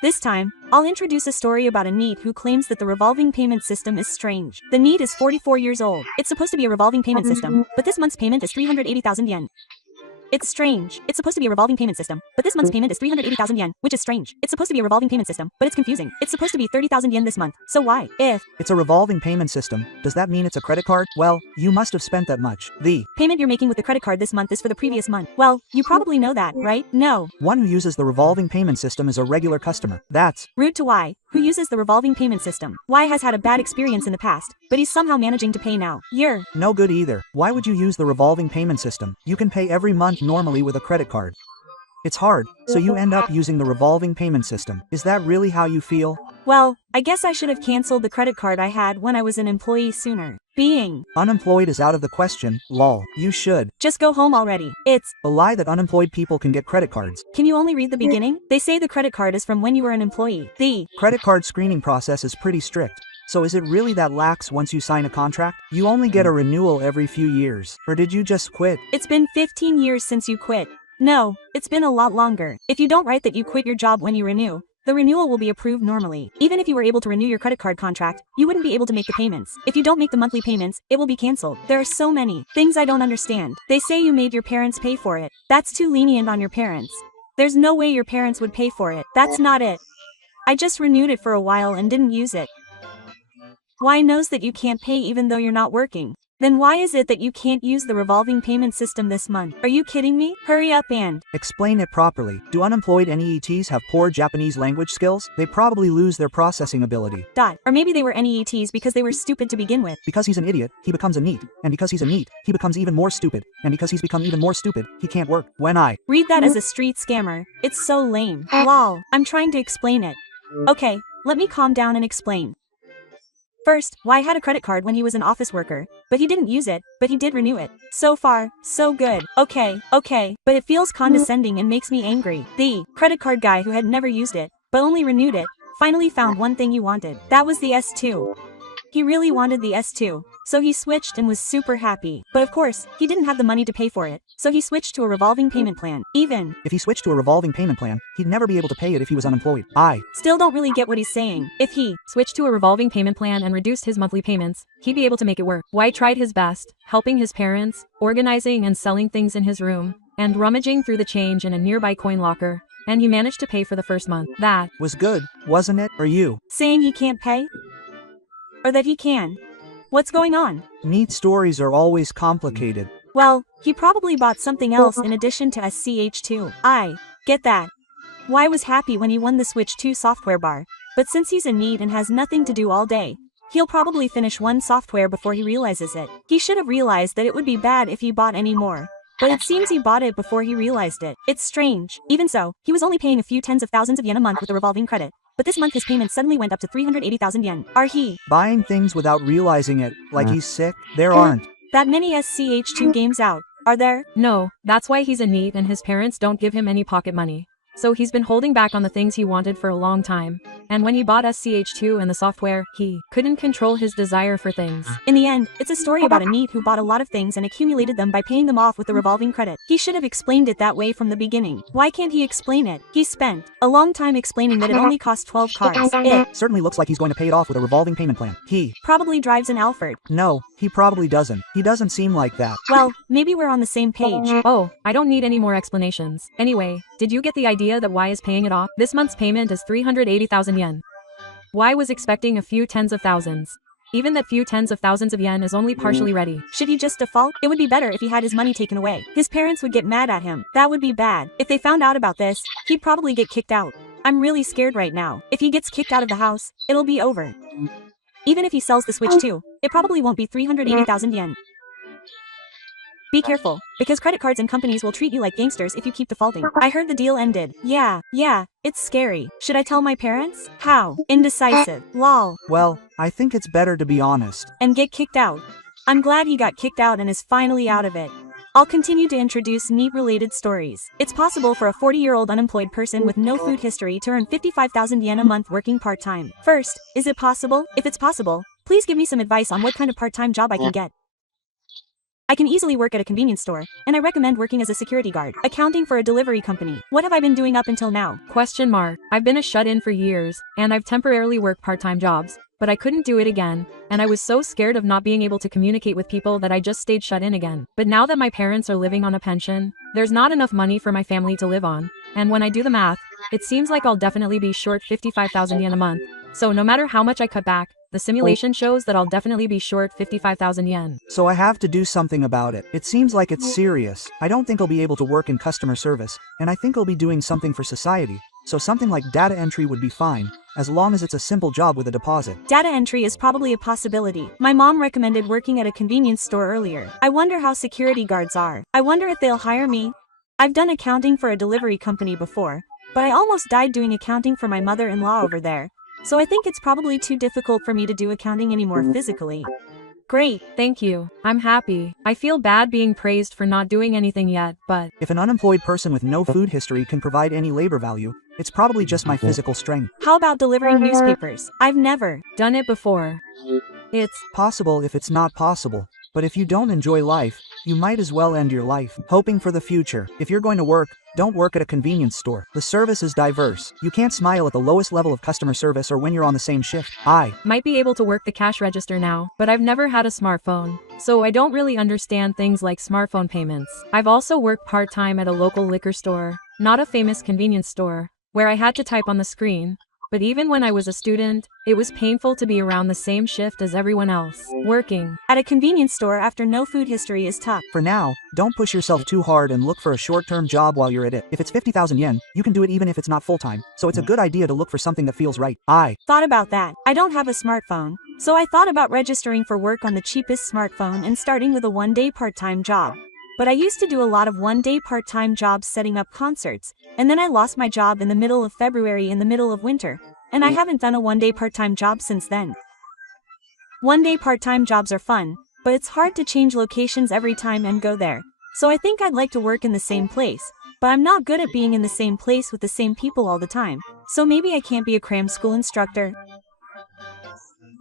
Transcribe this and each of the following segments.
This time, I'll introduce a story about a NEET who claims that the revolving payment system is strange. The NEET is 44 years old. It's supposed to be a revolving payment system, but this month's payment is 380,000 yen. It's strange. It's supposed to be a revolving payment system, but this month's payment is 380,000 yen, which is strange. It's supposed to be a revolving payment system, but it's confusing. It's supposed to be 30,000 yen this month. So why? If it's a revolving payment system, does that mean it's a credit card? Well, you must have spent that much. The payment you're making with the credit card this month is for the previous month. Well, you probably know that, right? No. One who uses the revolving payment system is a regular customer. That's rude to Y, who uses the revolving payment system. Y has had a bad experience in the past, but he's somehow managing to pay now. You're no good either. Why would you use the revolving payment system? You can pay every month normally with a credit card. It's hard, so you end up using the revolving payment system. Is that really how you feel? Well, I guess I should have canceled the credit card I had when I was an employee sooner. Being unemployed is out of the question, lol. You should just go home already. It's a lie that unemployed people can get credit cards. Can you only read the beginning? They say the credit card is from when you were an employee. The credit card screening process is pretty strict. So is it really that lax once you sign a contract? You only get a renewal every few years. Or did you just quit? It's been 15 years since you quit. No, it's been a lot longer. If you don't write that you quit your job when you renew, the renewal will be approved normally. Even if you were able to renew your credit card contract, you wouldn't be able to make the payments. If you don't make the monthly payments, it will be canceled. There are so many things I don't understand. They say you made your parents pay for it. That's too lenient on your parents. There's no way your parents would pay for it. That's not it. I just renewed it for a while and didn't use it. Y knows that you can't pay even though you're not working. Then why is it that you can't use the revolving payment system this month? Are you kidding me? Hurry up and explain it properly. Do unemployed NEETs have poor Japanese language skills? They probably lose their processing ability. Or maybe they were NEETs because they were stupid to begin with. Because he's an idiot, he becomes a NEET. And because he's a NEET, he becomes even more stupid. And because he's become even more stupid, he can't work. When I read that as a street scammer, it's so lame. Lol, I'm trying to explain it. Okay, let me calm down and explain. First, Y had a credit card when he was an office worker, but he didn't use it, but he did renew it. So far, so good. Okay, but it feels condescending and makes me angry. The credit card guy who had never used it, but only renewed it, finally found one thing he wanted. That was the S2. He really wanted the S2, so he switched and was super happy. But of course, he didn't have the money to pay for it, so he switched to a revolving payment plan. Even if he switched to a revolving payment plan, he'd never be able to pay it if he was unemployed. I still don't really get what he's saying. If he switched to a revolving payment plan and reduced his monthly payments, he'd be able to make it work. Y tried his best, helping his parents, organizing and selling things in his room, and rummaging through the change in a nearby coin locker, and he managed to pay for the first month. That was good, wasn't it? Or you saying he can't pay? Or that he can? What's going on? NEET stories are always complicated. Well, he probably bought something else in addition to SCH2. I get that. Y was happy when he won the Switch 2 software bar, but since he's a NEET and has nothing to do all day, he'll probably finish one software before he realizes it. He should have realized that it would be bad if he bought any more. But it seems he bought it before he realized it. It's strange. Even so, he was only paying a few tens of thousands of yen a month with a revolving credit. But this month his payment suddenly went up to 380,000 yen. Are he buying things without realizing it, like he's sick? There aren't that many SCH2 games out, are there? No, that's why he's a NEET and his parents don't give him any pocket money. So he's been holding back on the things he wanted for a long time. And when he bought SCH2 and the software, he couldn't control his desire for things. In the end, it's a story about a NEET who bought a lot of things and accumulated them by paying them off with the revolving credit. He should have explained it that way from the beginning. Why can't he explain it? He spent a long time explaining that it only cost 12 cards. It certainly looks like he's going to pay it off with a revolving payment plan. He probably drives an Alfred. No, he probably doesn't. He doesn't seem like that. Well, maybe we're on the same page. Oh, I don't need any more explanations. Anyway, did you get the idea that Y is paying it off? This month's payment is 380,000 yen. Y was expecting a few tens of thousands. Even that few tens of thousands of yen is only partially ready. Should he just default? It would be better if he had his money taken away. His parents would get mad at him. That would be bad. If they found out about this, he'd probably get kicked out. I'm really scared right now. If he gets kicked out of the house, it'll be over. Even if he sells the Switch 2, it probably won't be 380,000 yen. Be careful, because credit cards and companies will treat you like gangsters if you keep defaulting. I heard the deal ended. Yeah, it's scary. Should I tell my parents? How? Indecisive. Lol. Well, I think it's better to be honest. And get kicked out. I'm glad he got kicked out and is finally out of it. I'll continue to introduce NEET-related stories. It's possible for a 40-year-old unemployed person with no food history to earn 55,000 yen a month working part-time. First, is it possible? If it's possible, please give me some advice on what kind of part-time job I can get. I can easily work at a convenience store, and I recommend working as a security guard, accounting for a delivery company. What have I been doing up until now? Question mark. I've been a shut-in for years, and I've temporarily worked part-time jobs, but I couldn't do it again, and I was so scared of not being able to communicate with people that I just stayed shut in again. But now that my parents are living on a pension, there's not enough money for my family to live on, and when I do the math, it seems like I'll definitely be short 55,000 yen a month. So no matter how much I cut back, the simulation shows that I'll definitely be short 55,000 yen. So I have to do something about it. It seems like it's serious. I don't think I'll be able to work in customer service, and I think I'll be doing something for society. So something like data entry would be fine, as long as it's a simple job with a deposit. Data entry is probably a possibility. My mom recommended working at a convenience store earlier. I wonder how security guards are. I wonder if they'll hire me. I've done accounting for a delivery company before, but I almost died doing accounting for my mother-in-law over there. So I think it's probably too difficult for me to do accounting anymore physically. Great. Thank you. I'm happy. I feel bad being praised for not doing anything yet, but If an unemployed person with no food history can provide any labor value, it's probably just my physical strength. How about delivering newspapers? I've never done it before. It's Possible if it's not possible. But if you don't enjoy life, you might as well end your life. Hoping for the future. If you're going to work, don't work at a convenience store. The service is diverse. You can't smile at the lowest level of customer service or when you're on the same shift. I might be able to work the cash register now, but I've never had a smartphone, so I don't really understand things like smartphone payments. I've also worked part-time at a local liquor store, not a famous convenience store, where I had to type on the screen. But even when I was a student, it was painful to be around the same shift as everyone else. Working at a convenience store after no food history is tough. For now, don't push yourself too hard and look for a short-term job while you're at it. If it's 50,000 yen, you can do it even if it's not full-time, so it's a good idea to look for something that feels right. I thought about that. I don't have a smartphone, so I thought about registering for work on the cheapest smartphone and starting with a one-day part-time job. But I used to do a lot of one-day part-time jobs setting up concerts, and then I lost my job in the middle of February in the middle of winter, and I haven't done a one-day part-time job since then. One-day part-time jobs are fun, but it's hard to change locations every time and go there. So I think I'd like to work in the same place, but I'm not good at being in the same place with the same people all the time, so maybe I can't be a cram school instructor.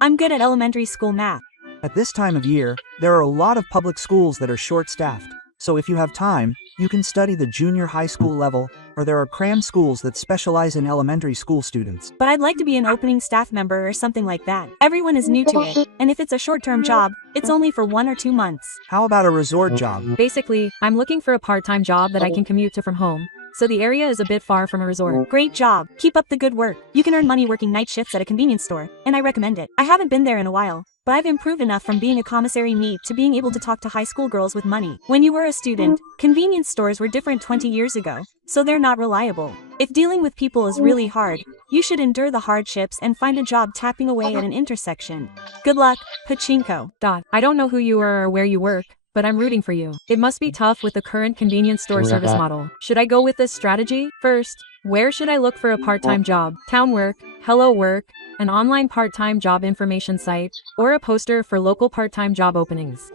I'm good at elementary school math. At this time of year, there are a lot of public schools that are short-staffed. So if you have time, you can study the junior high school level, or there are cram schools that specialize in elementary school students. But I'd like to be an opening staff member or something like that. Everyone is new to it, and if it's a short-term job, it's only for 1 or 2 months. How about a resort job? Basically, I'm looking for a part-time job that I can commute to from home, so the area is a bit far from a resort. Great job. Keep up the good work. You can earn money working night shifts at a convenience store, and I recommend it. I haven't been there in a while, but I've improved enough from being a commissary neat to being able to talk to high school girls with money. When you were a student, convenience stores were different 20 years ago, so they're not reliable. If dealing with people is really hard, you should endure the hardships and find a job tapping away at an intersection. Good luck, Pachinko. I don't know who you are or where you work, but I'm rooting for you. It must be tough with the current convenience store service model. Should I go with this strategy? First, where should I look for a part-time job? Town Work, Hello Work, an online part-time job information site, or a poster for local part-time job openings.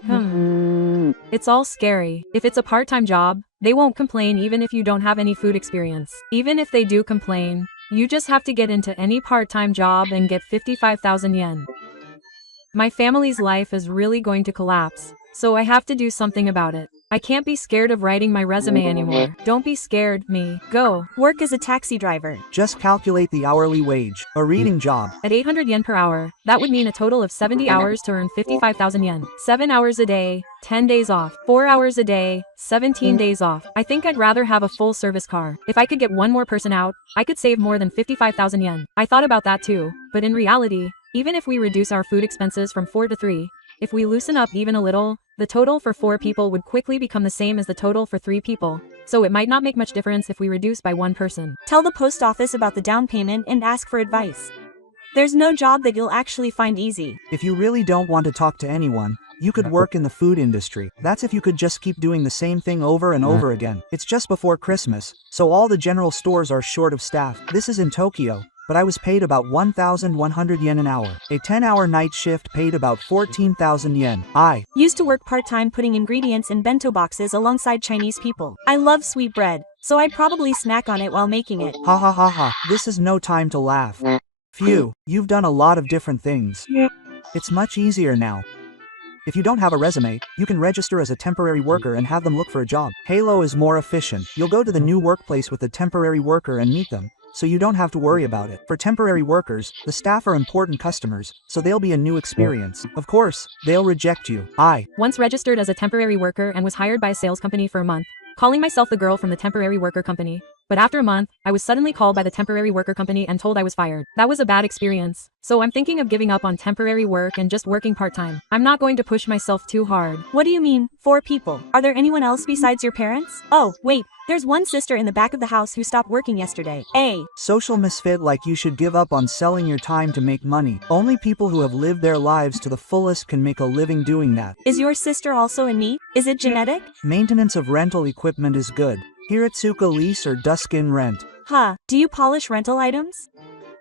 It's all scary. If it's a part-time job, they won't complain even if you don't have any food experience. Even if they do complain, you just have to get into any part-time job and get 55,000 yen. My family's life is really going to collapse, so I have to do something about it. I can't be scared of writing my resume anymore. Don't be scared, me. Go. Work as a taxi driver. Just calculate the hourly wage. A reading job. At 800 yen per hour, that would mean a total of 70 hours to earn 55,000 yen. 7 hours a day, 10 days off. 4 hours a day, 17 days off. I think I'd rather have a full service car. If I could get one more person out, I could save more than 55,000 yen. I thought about that too, but in reality, even if we reduce our food expenses from 4 to 3, if we loosen up even a little, the total for 4 people would quickly become the same as the total for 3 people, so it might not make much difference if we reduce by 1 person. Tell the post office about the down payment and ask for advice. There's no job that you'll actually find easy. If you really don't want to talk to anyone, you could work in the food industry. That's if you could just keep doing the same thing over and over again. It's just before Christmas, so all the general stores are short of staff. This is in Tokyo, but I was paid about 1,100 yen an hour. A 10-hour night shift paid about 14,000 yen. I used to work part-time putting ingredients in bento boxes alongside Chinese people. I love sweet bread, so I'd probably snack on it while making it. Ha ha ha ha. This is no time to laugh. Phew, you've done a lot of different things. It's much easier now. If you don't have a resume, you can register as a temporary worker and have them look for a job. Halo is more efficient. You'll go to the new workplace with the temporary worker and meet them, so you don't have to worry about it. For temporary workers, the staff are important customers, so they'll be a new experience. Of course, they'll reject you. I Once registered as a temporary worker and was hired by a sales company for a month, calling myself the girl from the temporary worker company. But after a month, I was suddenly called by the temporary worker company and told I was fired. That was a bad experience. So I'm thinking of giving up on temporary work and just working part-time. I'm not going to push myself too hard. What do you mean, 4 people? Are there anyone else besides your parents? Oh, wait, there's one sister in the back of the house who stopped working yesterday. social misfit like you should give up on selling your time to make money. Only people who have lived their lives to the fullest can make a living doing that. Is your sister also a NEET? Is it genetic? Maintenance of rental equipment is good. Hiratsuka lease or Duskin rent. Do you polish rental items?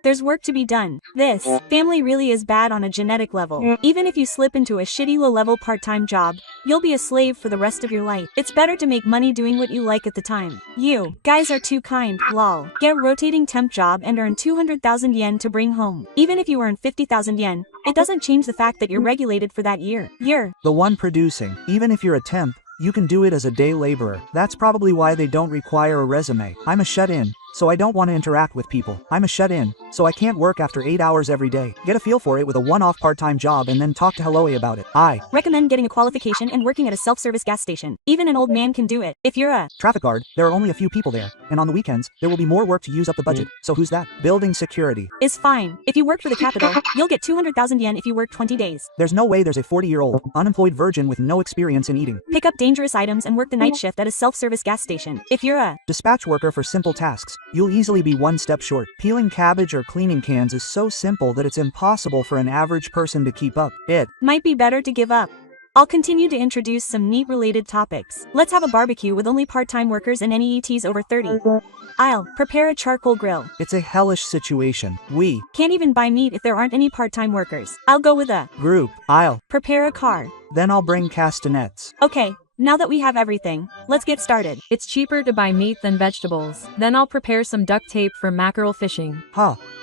There's work to be done. This family really is bad on a genetic level. Even if you slip into a shitty low-level part-time job, you'll be a slave for the rest of your life. It's better to make money doing what you like at the time. You guys are too kind, lol. Get a rotating temp job and earn 200,000 yen to bring home. Even if you earn 50,000 yen, it doesn't change the fact that you're regulated for that year. You're the one producing. Even if you're a temp, you can do it as a day laborer. That's probably why they don't require a resume. I'm a shut-in, so I don't want to interact with people. I'm a shut-in, so I can't work after 8 hours every day. Get a feel for it with a one-off part-time job and then talk to Helloe about it. I recommend getting a qualification and working at a self-service gas station. Even an old man can do it. If you're a traffic guard, there are only a few people there, and on the weekends, there will be more work to use up the budget. So who's that? Building security. Is fine. If you work for the capital, you'll get 200,000 yen if you work 20 days. There's no way there's a 40-year-old, unemployed virgin with no experience in eating. Pick up dangerous items and work the night shift at a self-service gas station. If you're a dispatch worker for simple tasks, you'll easily be one step short. Peeling cabbage or cleaning cans is so simple that it's impossible for an average person to keep up. It might be better to give up. I'll continue to introduce some NEET-related topics. Let's have a barbecue with only part-time workers and NEETs over 30. I'll prepare a charcoal grill. It's a hellish situation. We can't even buy meat if there aren't any part-time workers. I'll go with a group. I'll prepare a car. Then I'll bring castanets. Okay. Now that we have everything, let's get started. It's cheaper to buy meat than vegetables. Then I'll prepare some duct tape for mackerel fishing.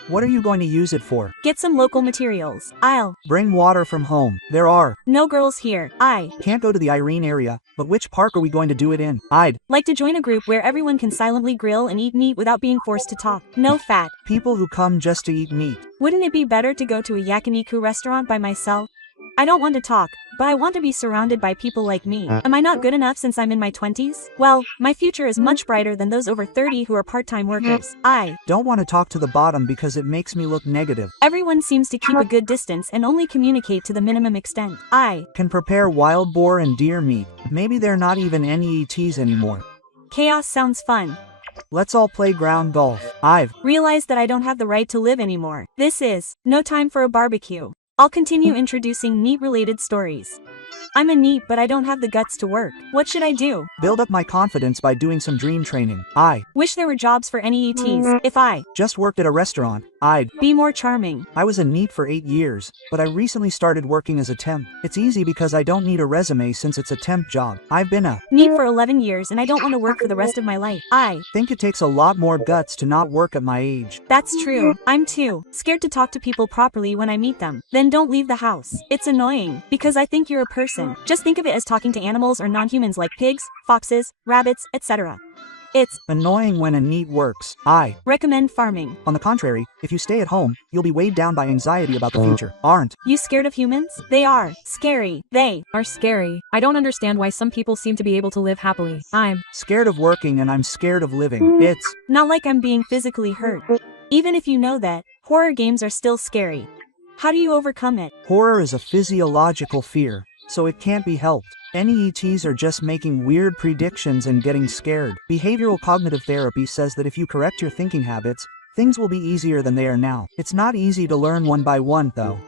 What are you going to use it for? Get some local materials. I'll bring water from home. There are no girls here. I can't go to the Irene area, but which park are we going to do it in? I'd like to join a group where everyone can silently grill and eat meat without being forced to talk. No fat. People who come just to eat meat. Wouldn't it be better to go to a yakiniku restaurant by myself? I don't want to talk, but I want to be surrounded by people like me. Am I not good enough since I'm in my 20s? Well, my future is much brighter than those over 30 who are part-time workers. I don't want to talk to the bottom because it makes me look negative. Everyone seems to keep a good distance and only communicate to the minimum extent. I can prepare wild boar and deer meat. Maybe they're not even NEETs anymore. Chaos sounds fun. Let's all play ground golf. I've realized that I don't have the right to live anymore. This is no time for a barbecue. I'll continue introducing NEET-related stories. I'm a NEET, but I don't have the guts to work. What should I do? Build up my confidence by doing some dream training. I wish there were jobs for NEETs. If I just worked at a restaurant, I'd be more charming. I was a NEET for 8 years, but I recently started working as a temp. It's easy because I don't need a resume since it's a temp job. I've been a NEET for 11 years and I don't want to work for the rest of my life. I think it takes a lot more guts to not work at my age. That's true. I'm too scared to talk to people properly when I meet them. Then don't leave the house. It's annoying because I think you're a person. Just think of it as talking to animals or non-humans like pigs, foxes, rabbits, etc. It's annoying when a NEET works. I recommend farming. On the contrary, if you stay at home, you'll be weighed down by anxiety about the future. Aren't you scared of humans? They are scary. They are scary. I don't understand why some people seem to be able to live happily. I'm scared of working and I'm scared of living. It's not like I'm being physically hurt. Even if you know that, horror games are still scary. How do you overcome it? Horror is a physiological fear, so it can't be helped. NEETs are just making weird predictions and getting scared. Behavioral cognitive therapy says that if you correct your thinking habits, things will be easier than they are now. It's not easy to learn one by one, though.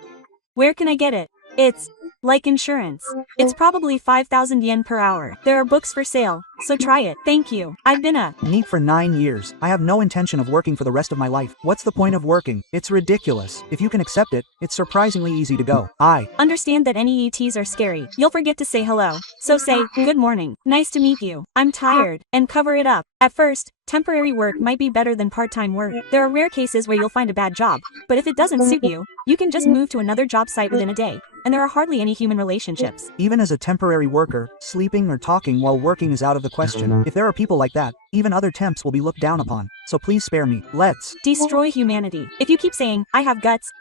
Where can I get it? It's like insurance. It's probably 5,000 yen per hour. There are books for sale, so try it. Thank you. I've been a NEET for 9 years. I have no intention of working for the rest of my life. What's the point of working? It's ridiculous. If you can accept it, it's surprisingly easy to go. I understand that NEETs are scary. You'll forget to say hello. So say, good morning. Nice to meet you. I'm tired. And cover it up. At first, temporary work might be better than part-time work. There are rare cases where you'll find a bad job, but if it doesn't suit you, you can just move to another job site within a day. And there are hardly any human relationships. Even as a temporary worker, sleeping or talking while working is out of the question. If there are people like that, even other temps will be looked down upon. So please spare me. Let's destroy humanity. If you keep saying, I have guts,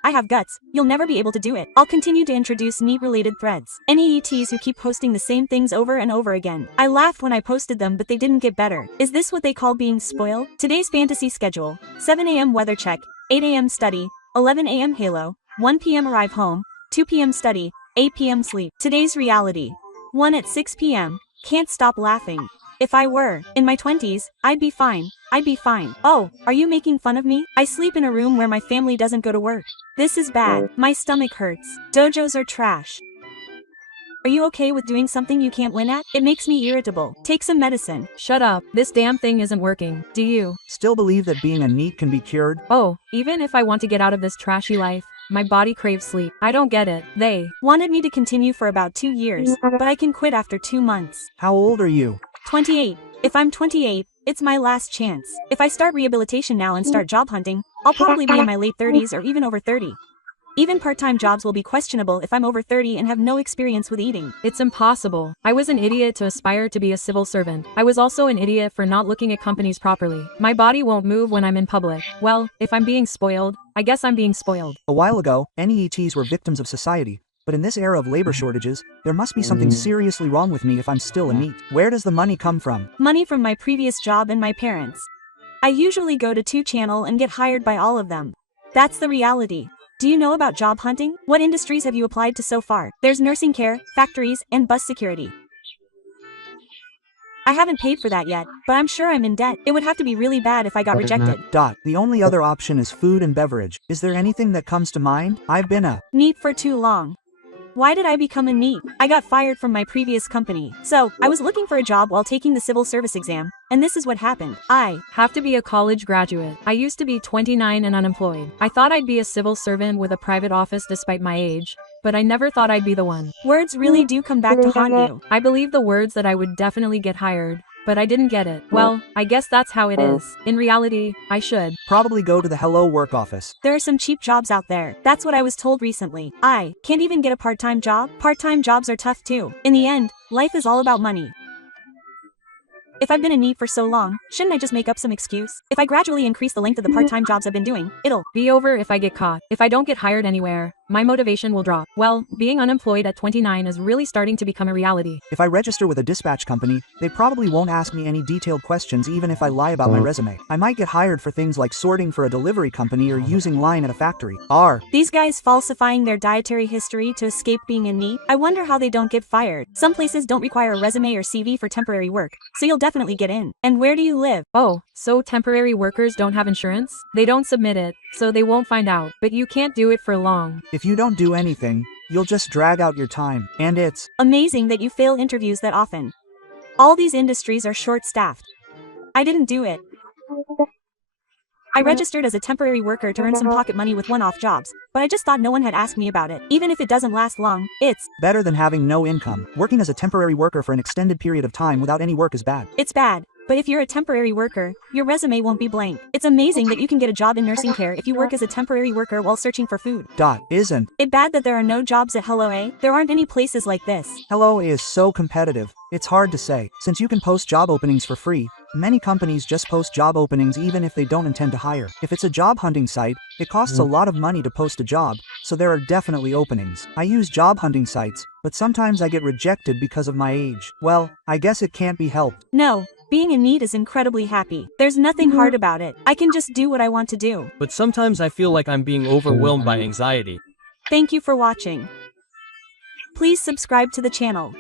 you'll never be able to do it. I'll continue to introduce NEET-related threads. NEETs who keep posting the same things over and over again. I laughed when I posted them, but they didn't get better. Is this what they call being spoiled? Today's fantasy schedule: 7 a.m. weather check, 8 a.m. study, 11 a.m. Halo, 1 p.m. arrive home, 2 p.m. study, 8 p.m. sleep. Today's reality: 1 at 6 p.m. Can't stop laughing. If I were in my 20s, I'd be fine. Oh, are you making fun of me? I sleep in a room where my family doesn't go to work. This is bad. My stomach hurts. Dojos are trash. Are you okay with doing something you can't win at? It makes me irritable. Take some medicine. Shut up. This damn thing isn't working. Do you still believe that being a NEET can be cured? Oh, even if I want to get out of this trashy life, my body craves sleep. I don't get it. They wanted me to continue for about 2 years, but I can quit after 2 months. How old are you? 28. If I'm 28, it's my last chance. If I start rehabilitation now and start job hunting, I'll probably be in my late 30s or even over 30. Even part-time jobs will be questionable if I'm over 30 and have no experience with eating. It's impossible. I was an idiot to aspire to be a civil servant. I was also an idiot for not looking at companies properly. My body won't move when I'm in public. Well, if I'm being spoiled, I guess I'm being spoiled. A while ago, NEETs were victims of society. But in this era of labor shortages, there must be something seriously wrong with me if I'm still a NEET. Where does the money come from? Money from my previous job and my parents. I usually go to 2ch and get hired by all of them. That's the reality. Do you know about job hunting? What industries have you applied to so far? There's nursing care, factories, and bus security. I haven't paid for that yet, but I'm sure I'm in debt. It would have to be really bad if I got rejected. The only other option is food and beverage. Is there anything that comes to mind? I've been a NEET for too long. Why did I become a NEET? I got fired from my previous company. So, I was looking for a job while taking the civil service exam, and this is what happened. I have to be a college graduate. I used to be 29 and unemployed. I thought I'd be a civil servant with a private office despite my age, but I never thought I'd be the one. Words really do come back to haunt you. I believed the words that I would definitely get hired, but I didn't get it. Well, I guess that's how it is. In reality, I should probably go to the Hello Work office. There are some cheap jobs out there. That's what I was told recently. I can't even get a part-time job. Part-time jobs are tough too. In the end, life is all about money. If I've been a NEET for so long, shouldn't I just make up some excuse? If I gradually increase the length of the part-time jobs I've been doing, it'll be over if I get caught. If I don't get hired anywhere, my motivation will drop. Well, being unemployed at 29 is really starting to become a reality. If I register with a dispatch company, they probably won't ask me any detailed questions even if I lie about my resume. I might get hired for things like sorting for a delivery company or using line at a factory. Are these guys falsifying their dietary history to escape being a NEET? I wonder how they don't get fired. Some places don't require a resume or CV for temporary work, so you'll definitely get in. And where do you live? Oh, so temporary workers don't have insurance? They don't submit it, so they won't find out. But you can't do it for long. If you don't do anything, you'll just drag out your time. And it's amazing that you fail interviews that often. All these industries are short-staffed. I didn't do it. I registered as a temporary worker to earn some pocket money with one-off jobs, but I just thought no one had asked me about it. Even if it doesn't last long, it's better than having no income. Working as a temporary worker for an extended period of time without any work is bad. It's bad. But if you're a temporary worker, your resume won't be blank. It's amazing that you can get a job in nursing care if you work as a temporary worker while searching for food. Isn't it bad that there are no jobs at Hello A? There aren't any places like this. Hello A is so competitive. It's hard to say. Since you can post job openings for free, many companies just post job openings even if they don't intend to hire. If it's a job hunting site, it costs a lot of money to post a job, so there are definitely openings. I use job hunting sites, but sometimes I get rejected because of my age. Well, I guess it can't be helped. No. Being a NEET is incredibly happy. There's nothing hard about it. I can just do what I want to do. But sometimes I feel like I'm being overwhelmed by anxiety. Thank you for watching. Please subscribe to the channel.